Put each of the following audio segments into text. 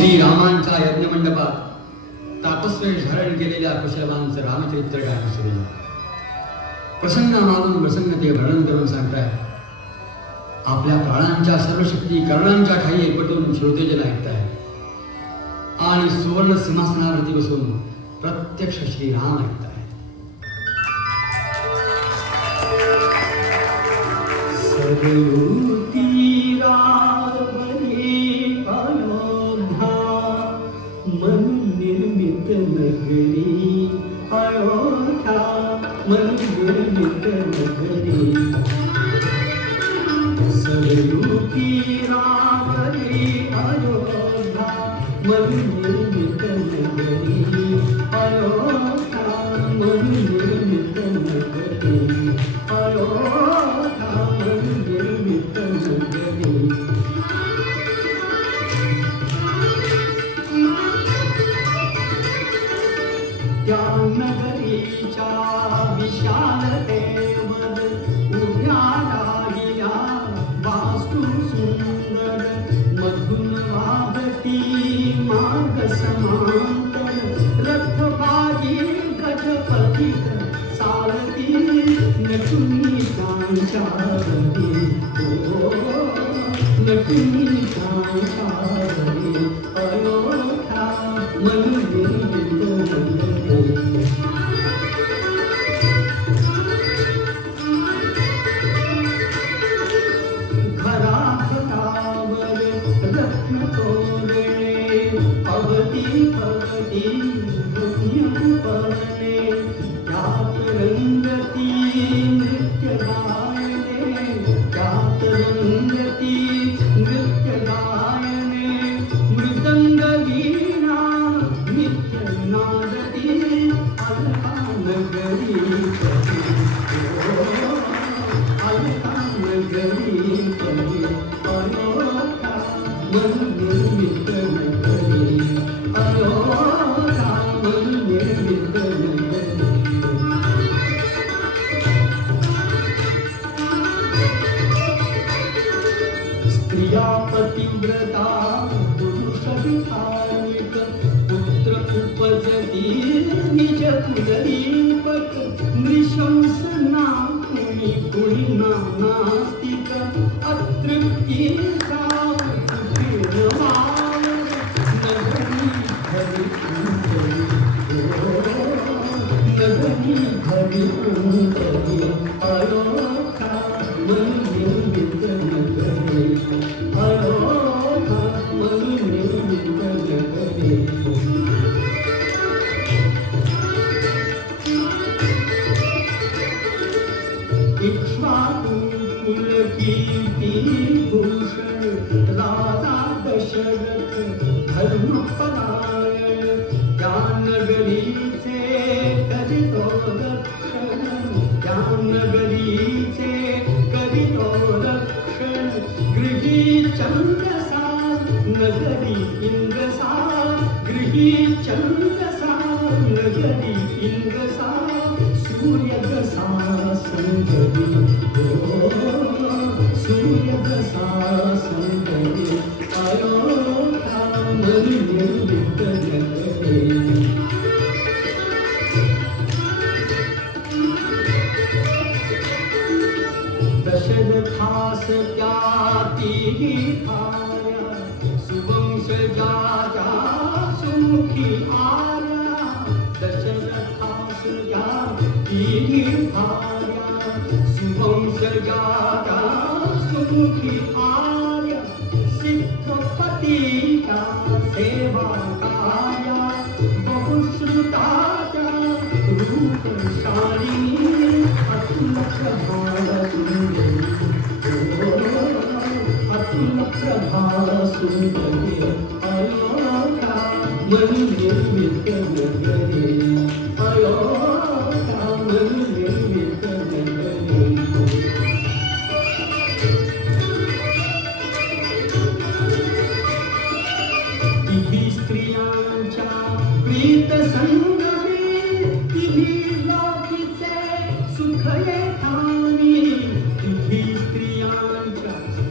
श्रीरामांच्या यज्ञमंडपात तापस्वी धारण केलेल्या कुशलवांचं रामचरित्र गायन सुरू झालं. प्रसंगामागून प्रसंग ते वर्णन करून सांगताय. आपल्या प्राणांच्या सर्व शक्ती कर्णांच्या ठाई एकवटून श्रोतेजन ऐकताय आणि सुवर्ण सिंहासनावरती बसून प्रत्यक्ष श्रीराम ऐकताय.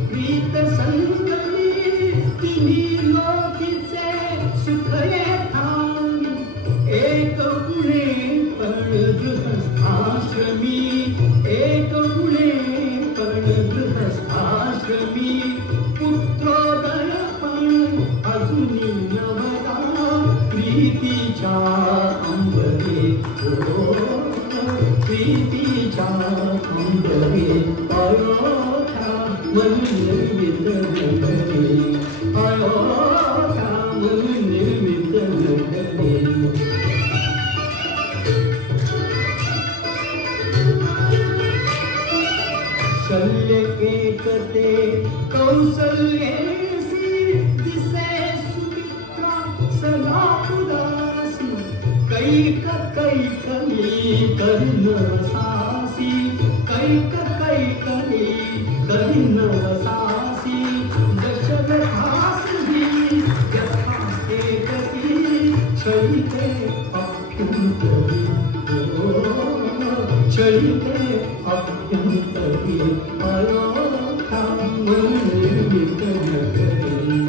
प्रीत संगमी तिन्ही लोकीचे कैक कैकली करीन सासी कैक कैकली करीन सासी दशरथासी यथास्ते गती चलिते अभ्यंतरी चलिते अभ्यंतरी अयोध्या निर्मित नगरी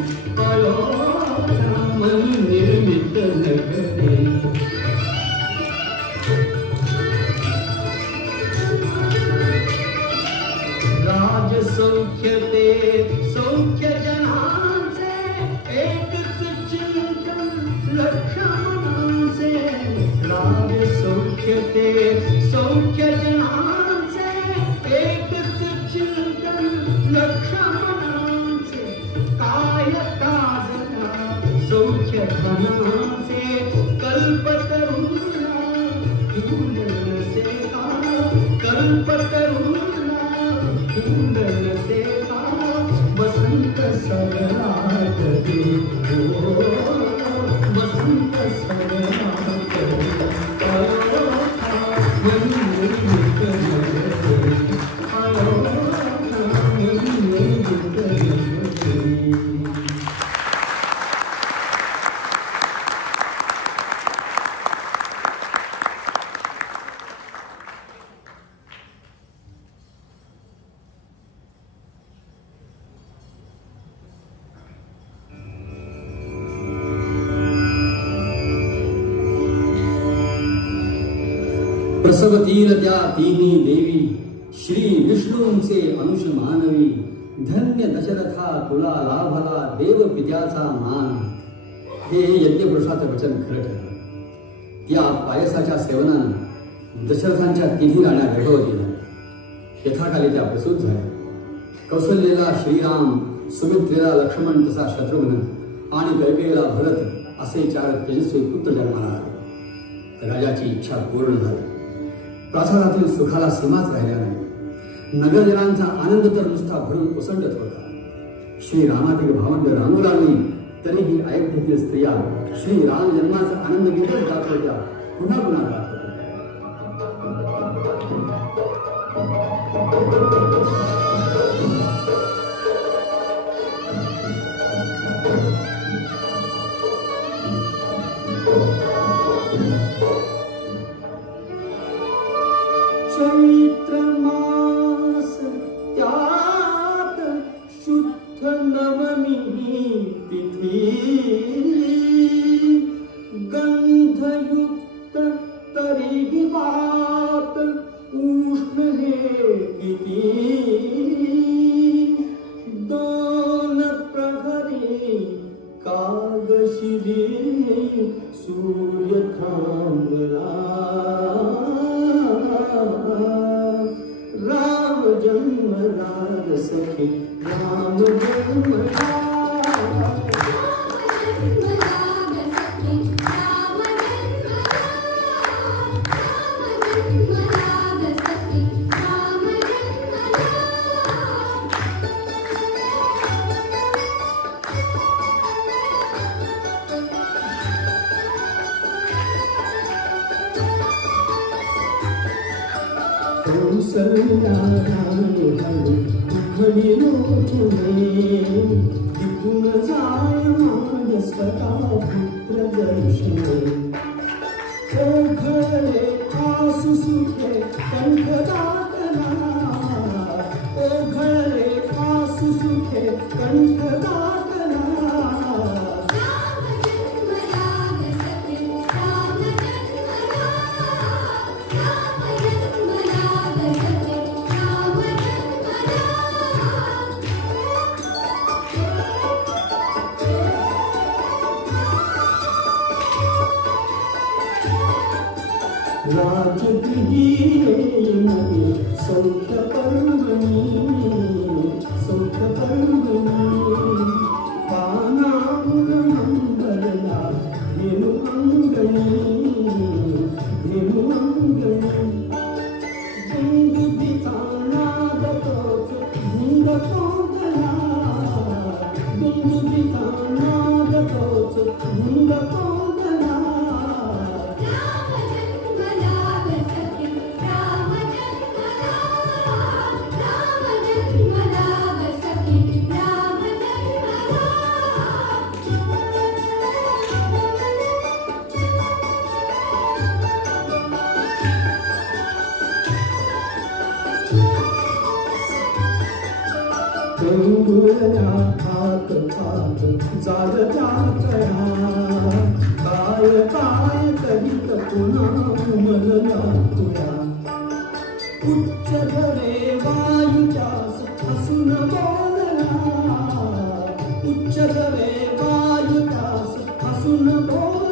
अयोध्या निर्मित नगरी राज सौख्यते सौख्य जनांचे एकच चिंतन लक्षणांचे राज सौख्यते सौख्य जनांचे एकच चिंतन लक्षणांचे काय काजना सौख्य धनांचे कल्पतरुणा कुंडल से कल्पतरुणा कुंडल से वसंत सगराट दे वसंत सगराट प्रसवतील त्या तिन्ही देवी श्री विष्णूंचे अंश मानवी धन्य दशरथा तुला लाभला देव पित्याचा मान हे यज्ञपुरुषाचं वचन खरं ठरलं। त्या पायसाच्या सेवनानं दशरथांच्या तिन्ही राण्या गर्भवती झाल्या यथाकाली त्या प्रसूत झाल्या। कौशल्येला श्रीराम सुमित्रेला लक्ष्मण तसा शत्रुघ्न आणि कैकेयीला भरत असे 4 तेजस्वी पुत्र जन्माला आले। राजाची इच्छा पूर्ण झाली। प्रासादातील सुखाला सीमाच राहिल्या नाही। नगरजनांचा आनंद तर नुसता भरून ओसंडत होता। श्रीरामातील भावंड रांगू लागली तरीही अयोध्येतील स्त्रिया श्रीराम जन्माचा आनंद घेतच जात होत्या, पुन्हा पुन्हा गात होत्या। चैत्र मास त्यात शुद्ध नवमी तिथी गंधयुक्त तरीही वात उष्ण हे किती 2 प्रहरी कागशिरी सूर्य थांबला राम जन्म राग सखी राम जन्म Yeah. उरल्या हात हात जागत्या कळा काय काय करीत पुन्हा उमलल्या तुया उच्च धरे वायुच्यास हसून बोलला उच्च धरे वायुच्यास हसून बोलला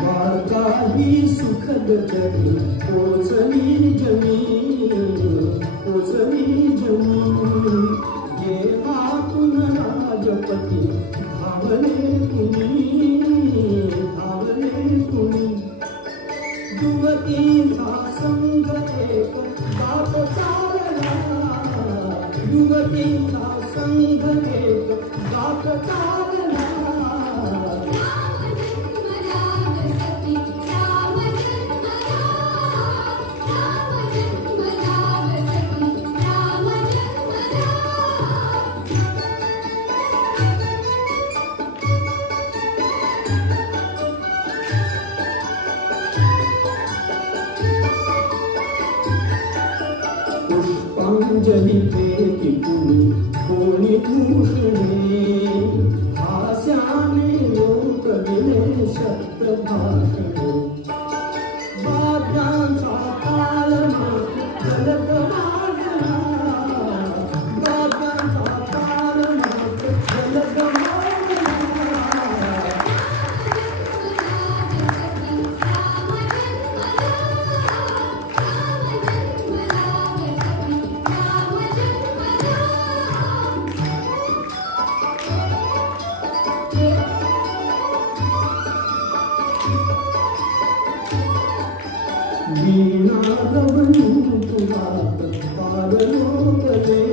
वार्ताही सुखद जमी पोचली जमी देवातून राजपती धावले तुम्ही युवतीचा संघ एक बाप चालला युवतीचा संघ एक बाप चालला पुष्पांजली देती कुणी कोणी भूषणे हास्याने लोक दिले शब्द भाषणे वाद्यांचा तालमेळ जलद वाजला वाद्यांचा तालमेळ जलद वीणा गवळी तुलात पारलोकले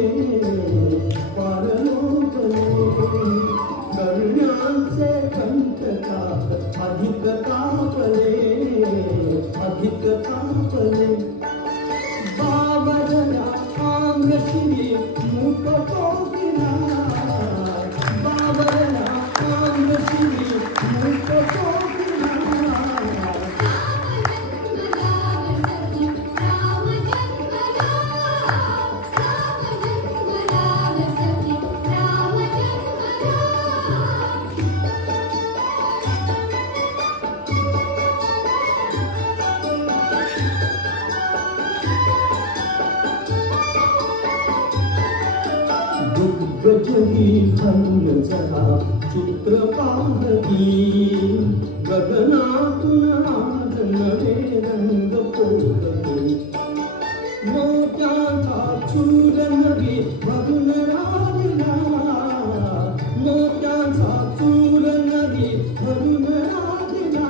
करण्याचे कंटकात अधिक तापले बाबरला आंगशिरी मुख पोकिला बाबरला आंगशिरी मुख पोकिला गजगी खंड जरा चित्र पाहती गगनातून आज नवे रंग पोहते मोत्यांचा चूर नवी भरून राहिला मोत्यांचा चूर नवी भरून राहिला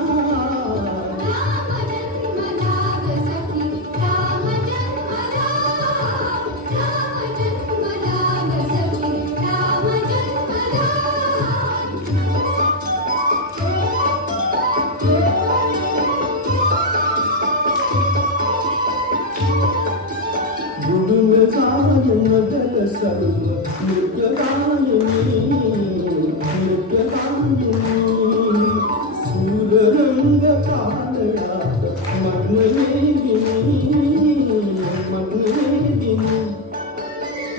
सर्व नृत्यगायिनी सूररंग कालयात मग्नवेदिनी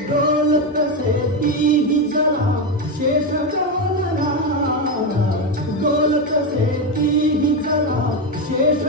डोलत से तीही जरा शेष डोलला डोलत से तीही जरा शेष